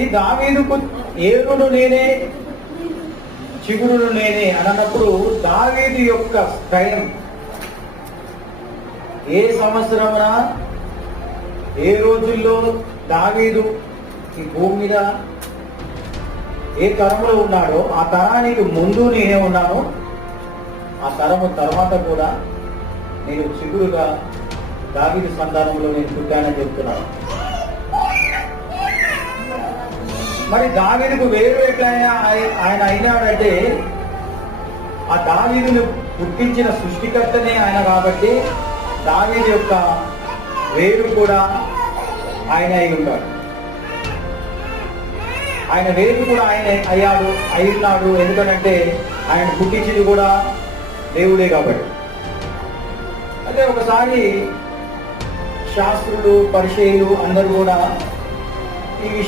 ఈ దావీదుకు ఏరుడు నేనే చిగురుడు నేనే అన్నప్పుడు దావీదు యొక్క స్థయం ఏ సంవత్సరమున ఏ రోజుల్లో దావీదు ఈ భూమి మీద ఏ తరంలో ఉన్నాడో ఆ తరానికి ముందు నేనే ఉన్నాను, ఆ తరము తర్వాత కూడా నేను చిగురుగా దావీదు సంతానంలో నేను పుట్టానని చెప్తున్నాను. మరి దావీదుకు వేరు ఎట్లయినా ఆయన అయినాడంటే ఆ దావీదును పుట్టించిన సృష్టికర్తనే ఆయన కాబట్టి దావీదు యొక్క వేరు కూడా ఆయన అయి ఉన్నాడు. ఆయన వేరు కూడా ఆయన ఉన్నాడు. ఎందుకంటే ఆయన పుట్టించింది కూడా దేవుడే కాబట్టి. అదే ఒకసారి శాస్త్రులు పరిచయులు అందరూ కూడా ఈ విషయం